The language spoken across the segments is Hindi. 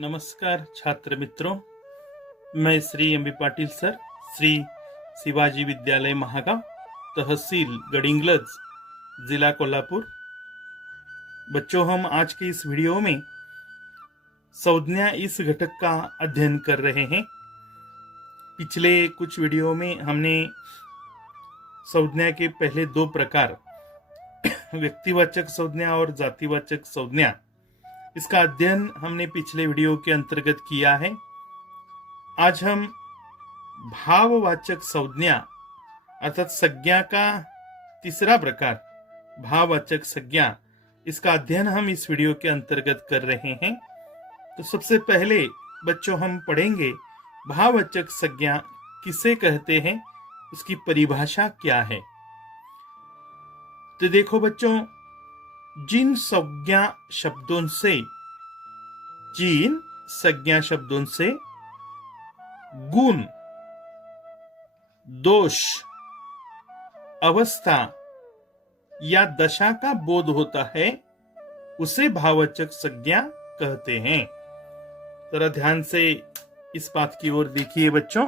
नमस्कार छात्र मित्रों, मैं Shri M B Patil sir, Shri Shivaji Vidyalaya Mahagaon, तहसील गडिंग्लज, जिला कोल्हापुर। बच्चों, हम आज के इस वीडियो में संज्ञा इस घटक का अध्ययन कर रहे हैं। पिछले कुछ वीडियो में हमने संज्ञा के पहले दो प्रकार व्यक्तिवाचक संज्ञा और जातिवाचक संज्ञा, इसका अध्ययन हमने पिछले वीडियो के अंतर्गत किया है। आज हम भाववाचक संज्ञा अर्थात संज्ञा का तीसरा प्रकार भाववाचक संज्ञा, इसका अध्ययन हम इस वीडियो के अंतर्गत कर रहे हैं। तो सबसे पहले बच्चों हम पढ़ेंगे भाववाचक संज्ञा किसे कहते हैं, उसकी परिभाषा क्या है। तो देखो बच्चों, जिन संज्ञा शब्दों से गुण, दोष, अवस्था या दशा का बोध होता है, उसे भाववाचक संज्ञा कहते हैं। जरा ध्यान से इस बात की ओर देखिए बच्चों।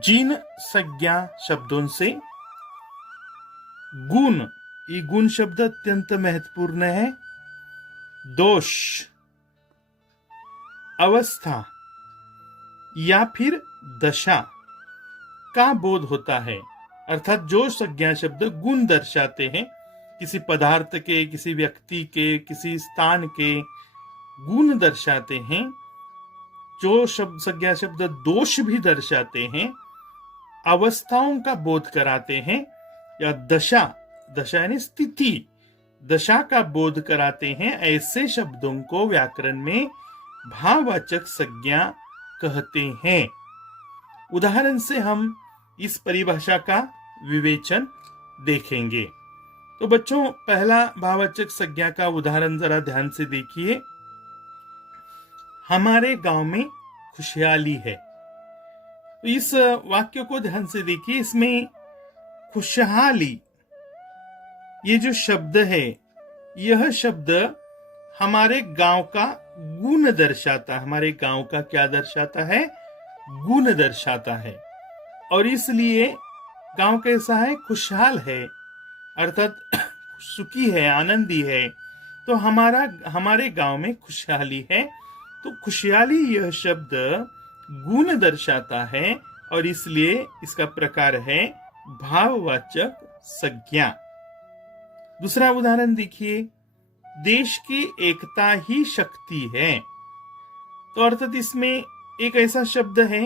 जिन संज्ञा शब्दों से गुण, ये गुण शब्द अत्यंत महत्वपूर्ण है, दोष, अवस्था या फिर दशा का बोध होता है, अर्थात जो संज्ञा शब्द गुण दर्शाते हैं, किसी पदार्थ के, किसी व्यक्ति के, किसी स्थान के गुण दर्शाते हैं, जो संज्ञा शब्द दोष भी दर्शाते हैं, अवस्थाओं का बोध कराते हैं, या दशा यानी स्थिति, दशा का बोध कराते हैं, ऐसे शब्दों को व्याकरण में भाववाचक संज्ञा कहते हैं। उदाहरण से हम इस परिभाषा का विवेचन देखेंगे। तो बच्चों, पहला भाववाचक संज्ञा का उदाहरण जरा ध्यान से देखिए। हमारे गांव में खुशहाली है। तो इस वाक्य को ध्यान से देखिए। इसमें खुशहाली, ये जो शब्द है, यह शब्द हमारे गांव का गुण दर्शाता है। हमारे गांव का क्या दर्शाता है? गुण दर्शाता है। और इसलिए गांव कैसा है? खुशहाल है, अर्थात सुखी है, आनंदी है। तो हमारे गांव में खुशहाली है। तो खुशहाली यह शब्द गुण दर्शाता है और इसलिए इसका प्रकार है भाववाचक संज्ञा। दूसरा उदाहरण देखिए। देश की एकता ही शक्ति है। तो अर्थात इसमें एक ऐसा शब्द है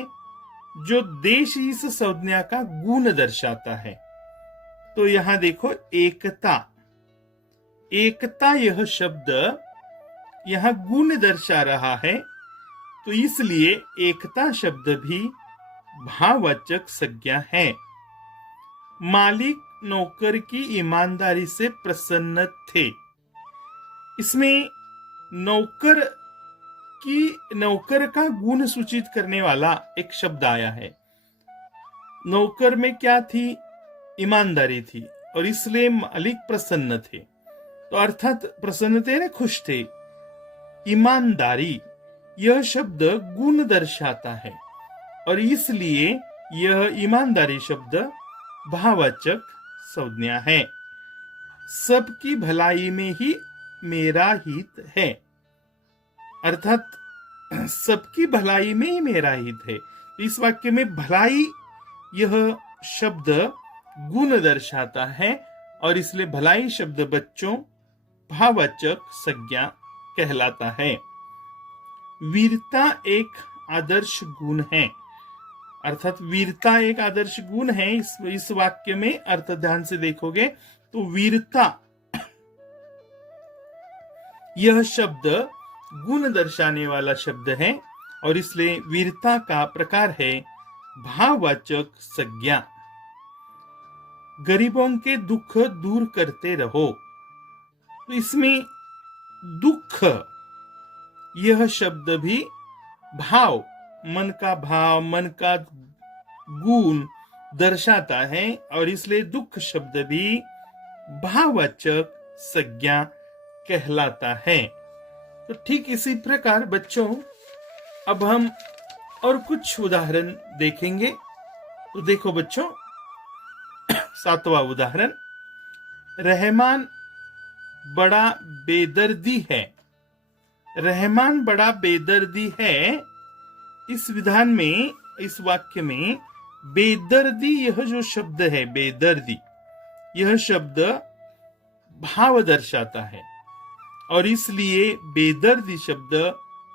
जो देश इस संज्ञा का गुण दर्शाता है। तो यहां देखो, एकता, एकता यह शब्द यहां गुण दर्शा रहा है, तो इसलिए एकता शब्द भी भाववाचक संज्ञा है। मालिक नौकर की ईमानदारी से प्रसन्न थे। इसमें नौकर का गुण सूचित करने वाला एक शब्द आया है। नौकर में क्या थी? ईमानदारी थी, और इसलिए मालिक प्रसन्न थे। तो अर्थात प्रसन्न थे ना, खुश थे। ईमानदारी यह शब्द गुण दर्शाता है और इसलिए यह ईमानदारी शब्द भाववाचक संज्ञा है। सबकी भलाई में ही मेरा हित है, अर्थात सबकी भलाई में ही मेरा हित है। इस वाक्य में भलाई यह शब्द गुण दर्शाता है और इसलिए भलाई शब्द बच्चों भाववाचक संज्ञा कहलाता है। वीरता एक आदर्श गुण है, अर्थात वीरता एक आदर्श गुण है। इस वाक्य में अर्थ ध्यान से देखोगे तो वीरता यह शब्द गुण दर्शाने वाला शब्द है और इसलिए वीरता का प्रकार है भाववाचक संज्ञा। गरीबों के दुख दूर करते रहो। तो इसमें दुख यह शब्द भी भाव, मन का गुण दर्शाता है और इसलिए दुख शब्द भी भाववाचक संज्ञा कहलाता है। तो ठीक इसी प्रकार बच्चों अब हम और कुछ उदाहरण देखेंगे। तो देखो बच्चों, 7वां उदाहरण, रहमान बड़ा बेदर्दी है। रहमान बड़ा बेदर्दी है। इस विधान में, इस वाक्य में बेदर्दी, यह जो शब्द है बेदर्दी, यह शब्द भाव दर्शाता है और इसलिए बेदर्दी शब्द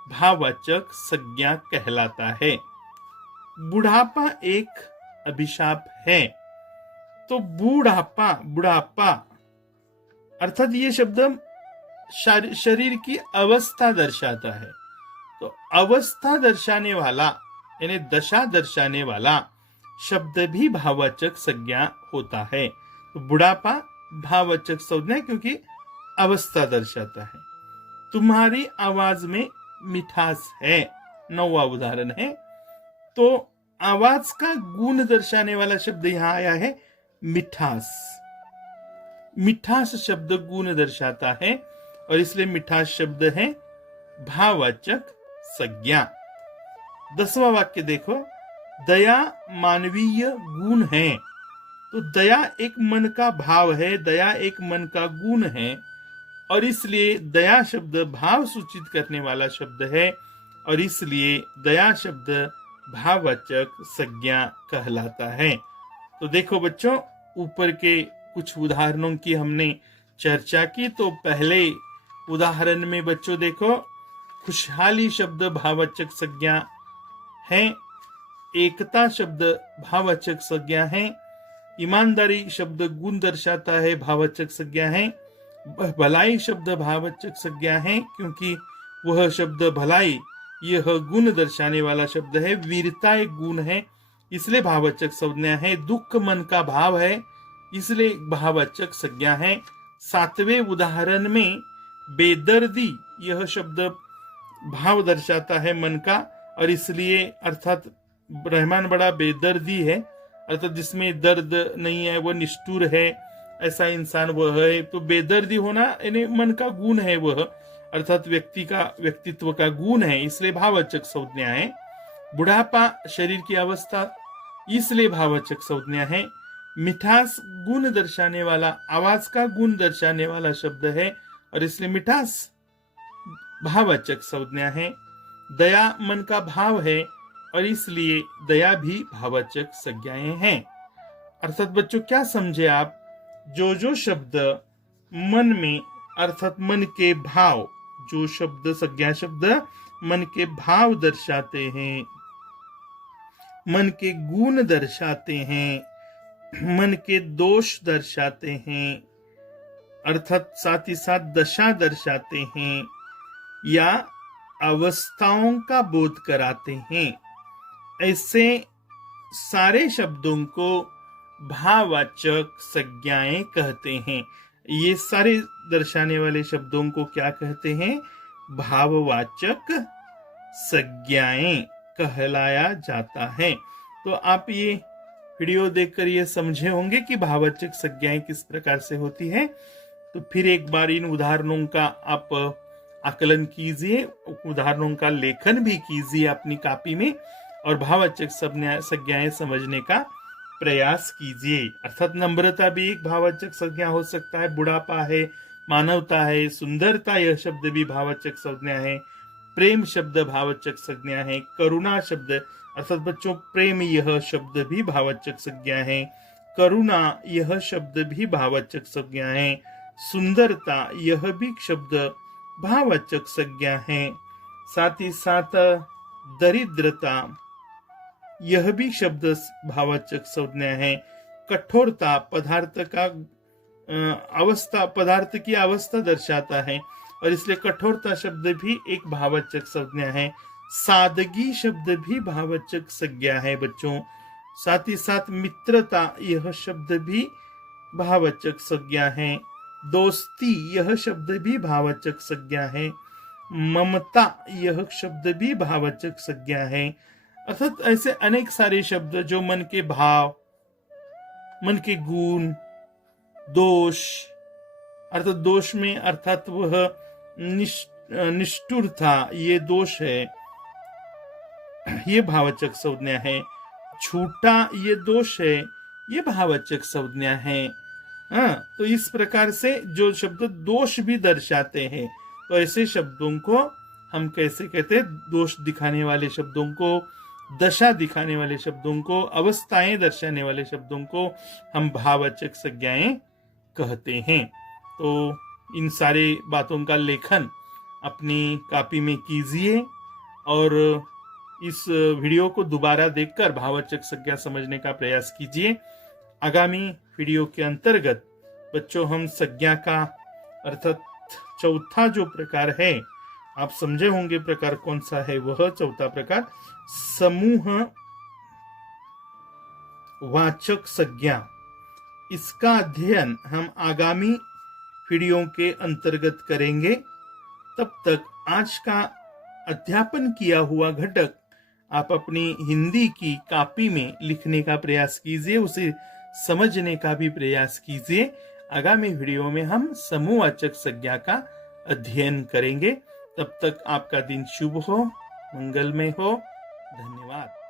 भाववाचक संज्ञा कहलाता है। बुढ़ापा एक अभिशाप है। तो बुढ़ापा, बुढ़ापा अर्थात ये शब्द शरीर की अवस्था दर्शाता है। तो अवस्था दर्शाने वाला यानी दशा दर्शाने वाला शब्द भी भाववाचक संज्ञा होता है। तो बुढ़ापा भाववाचक संज्ञा क्योंकि अवस्था दर्शाता है। तुम्हारी आवाज में मिठास है, 9वां उदाहरण है। तो आवाज का गुण दर्शाने वाला शब्द यहां आया है मिठास। मिठास शब्द गुण दर्शाता है और इसलिए मिठास शब्द है भाववाचक संज्ञा। 10वां वाक्य देखो, दया मानवीय गुण है। तो दया एक मन का भाव है, दया एक मन का गुण है और इसलिए दया शब्द भाव सूचित करने वाला शब्द है और इसलिए दया शब्द भाववाचक संज्ञा कहलाता है। तो देखो बच्चों, ऊपर के कुछ उदाहरणों की हमने चर्चा की। तो पहले उदाहरण में बच्चों देखो, खुशहाली शब्द भाववाचक संज्ञा है, एकता शब्द भाववाचक संज्ञा है, ईमानदारी शब्द गुण दर्शाता है, भाववाचक संज्ञा है, भलाई शब्द भाववाचक संज्ञा है क्योंकि वह शब्द भलाई यह गुण दर्शाने वाला शब्द है, वीरता एक गुण है इसलिए भाववाचक संज्ञा है, दुख मन का भाव है इसलिए भाववाचक संज्ञा है। 7वें उदाहरण में बेदर्दी, यह शब्द भाव दर्शाता है मन का और इसलिए अर्थात रहमान बड़ा बेदर्दी है, अर्थात जिसमें दर्द नहीं है, वह निष्ठुर है, ऐसा इंसान वह है। तो बेदर्दी होना यानी मन का गुण है वह, अर्थात व्यक्ति का व्यक्तित्व का गुण है इसलिए भाववाचक संज्ञा है। बुढ़ापा शरीर की अवस्था इसलिए भाववाचक संज्ञा है। मिठास गुण दर्शाने वाला, आवाज का गुण दर्शाने वाला शब्द है और इसलिए मिठास भाववाचक संज्ञा है। दया मन का भाव है और इसलिए दया भी भाववाचक संज्ञाएं हैं। अर्थात बच्चों क्या समझे आप, जो शब्द मन में अर्थात मन के भाव, जो शब्द संज्ञा शब्द मन के भाव दर्शाते हैं, मन के गुण दर्शाते हैं, मन के दोष दर्शाते हैं, अर्थात साथ ही साथ दशा दर्शाते हैं या अवस्थाओं का बोध कराते हैं, ऐसे सारे शब्दों को भाववाचक संज्ञाएं कहते हैं। ये सारे दर्शाने वाले शब्दों को क्या कहते हैं? भाववाचक संज्ञाएं कहलाया जाता है। तो आप ये वीडियो देखकर ये समझे होंगे कि भाववाचक संज्ञाएं किस प्रकार से होती है। तो फिर एक बार इन उदाहरणों का आप आकलन कीजिए, उदाहरणों का लेखन भी कीजिए अपनी कॉपी में और भाववाचक संज्ञाएं समझने का प्रयास कीजिए। अर्थात नम्रता भी एक भाववाचक संज्ञा हो सकता है, बुढ़ापा है, मानवता है, सुंदरता यह शब्द भी भाववाचक संज्ञा है, प्रेम शब्द भाववाचक संज्ञा है, करुणा शब्द अर्थात बच्चों प्रेम यह शब्द भी भाववाचक संज्ञा है, करुणा यह शब्द भी भाववाचक संज्ञा है, सुंदरता यह भी शब्द भाववाचक संज्ञा है, साथ ही साथ दरिद्रता यह भी शब्द भाववाचक संज्ञा है, कठोरता पदार्थ का अवस्था, पदार्थ की अवस्था दर्शाता है और इसलिए कठोरता शब्द भी एक भाववाचक संज्ञा है, सादगी शब्द भी भाववाचक संज्ञा है बच्चों, साथ ही साथ मित्रता यह शब्द भी भाववाचक संज्ञा है, दोस्ती यह शब्द भी भाववाचक संज्ञा है, ममता यह शब्द भी भाववाचक संज्ञा है। अर्थात ऐसे अनेक सारे शब्द जो मन के भाव, मन के गुण, दोष अर्थात दोष में अर्थात वह निष्ठुरता ये दोष है, ये भाववाचक संज्ञा है। झूठा ये दोष है, ये भाववाचक संज्ञा है। हाँ, तो इस प्रकार से जो शब्द दोष भी दर्शाते हैं, तो ऐसे शब्दों को हम कैसे कहते हैं? दोष दिखाने वाले शब्दों को, दशा दिखाने वाले शब्दों को, अवस्थाएं दर्शाने वाले शब्दों को हम भाववाचक संज्ञाएं कहते हैं। तो इन सारे बातों का लेखन अपनी कॉपी में कीजिए और इस वीडियो को दोबारा देखकर भाववाचक संज्ञा समझने का प्रयास कीजिए। आगामी वीडियो के अंतर्गत बच्चों हम संज्ञा का अर्थात चौथा जो प्रकार है, आप समझे होंगे प्रकार कौन सा है, वह चौथा प्रकार समूह वाचक संज्ञा, इसका अध्ययन हम आगामी वीडियो के अंतर्गत करेंगे। तब तक आज का अध्यापन किया हुआ घटक आप अपनी हिंदी की कॉपी में लिखने का प्रयास कीजिए, उसे समझने का भी प्रयास कीजिए। आगामी वीडियो में हम समूहवाचक संज्ञा का अध्ययन करेंगे। तब तक आपका दिन शुभ हो, मंगलमय हो। धन्यवाद।